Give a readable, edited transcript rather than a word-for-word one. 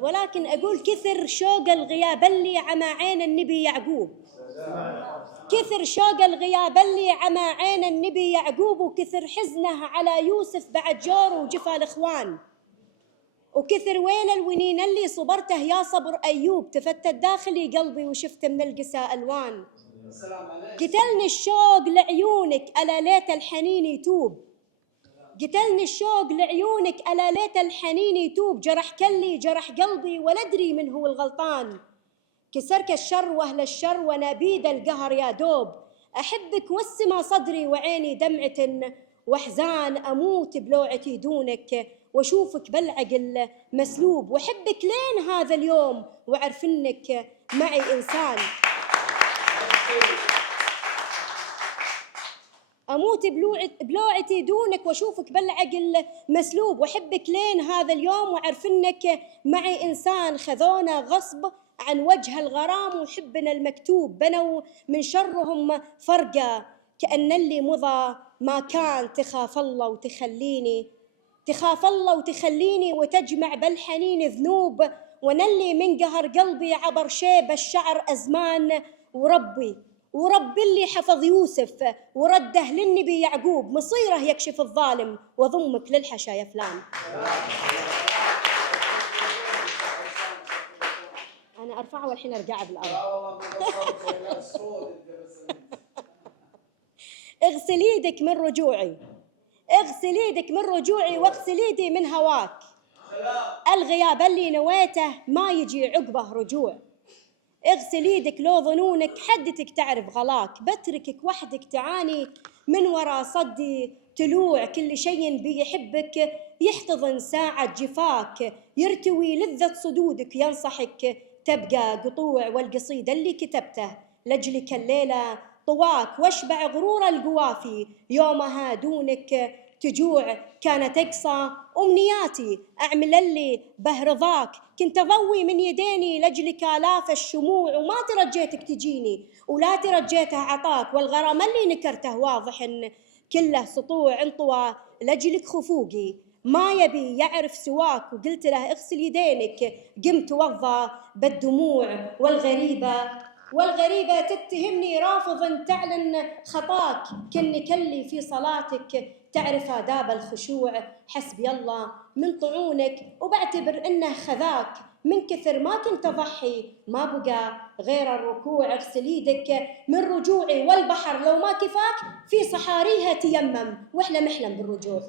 أختصر، ولكن أقول كثر شوق الغياب اللي عمى عين النبي يعقوب، كثر شوق الغياب اللي عمى عين النبي يعقوب، وكثر حزنه على يوسف بعد جور وجفا الإخوان، وكثر ويل الونين اللي صبرته يا صبر أيوب، تفتت داخلي قلبي وشفت من القساء ألوان. قتلني الشوق لعيونك ألا ليت الحنين يتوب، قتلني الشوق لعيونك ألا ليت الحنين يتوب، جرح كلي جرح قلبي ولا أدري من هو الغلطان، كسرك الشر وأهل الشر وأنا بيد القهر يا دوب، أحبك والسما صدري وعيني دمعة وأحزان، أموت بلوعتي دونك وأشوفك بالعقل مسلوب، وأحبك لين هذا اليوم وأعرف إنك معي إنسان، أموت بلوعتي دونك وأشوفك بالعقل مسلوب، وأحبك لين هذا اليوم وأعرف إنك معي إنسان، خذونا غصب عن وجه الغرام وحبنا المكتوب، بنوا من شرهم فرقة كأن اللي مضى ما كان، تخاف الله وتخليني، تخاف الله وتخليني وتجمع بالحنين ذنوب، ونلي من قهر قلبي عبر شيب الشعر أزمان، ورب اللي حفظ يوسف ورده للنبي يعقوب، مصيره يكشف الظالم وضمك للحشا يا فلان. أنا أرفعه والحين أرجع بالأرض. اغسل يدك من رجوعي، اغسل يدك من رجوعي واغسل يدي من هواك، الغياب اللي نويته ما يجي عقبه رجوع، اغسل يدك لو ظنونك حدتك تعرف غلاك، بتركك وحدك تعاني من ورا صدي تلوع، كل شيء بيحبك يحتضن ساعة جفاك، يرتوي لذة صدودك ينصحك تبقى قطوع، والقصيدة اللي كتبته لجلك الليلة طواك، واشبع غرور القوافي يومها دونك تجوع، كانت أقصى أمنياتي أعمل اللي بهرضاك، كنت أضوي من يديني لجلك آلاف الشموع، وما ترجيتك تجيني ولا ترجيته عطاك، والغرام اللي نكرته واضح إن كله سطوع، انطوى لجلك خفوقي ما يبي يعرف سواك، وقلت له اغسل يدينك قمت وضى بالدموع، والغريبة تتهمني رافض تعلن خطاك، كني كلي في صلاتك تعرف آداب الخشوع، حسبي الله من طعونك وبعتبر إنه خذاك، من كثر ما كنت أضحي ما بقى غير الركوع، اغسل يدك من رجوعي، والبحر لو ما كفاك في صحاريها تيمم، وإحنا محلم بالرجوع.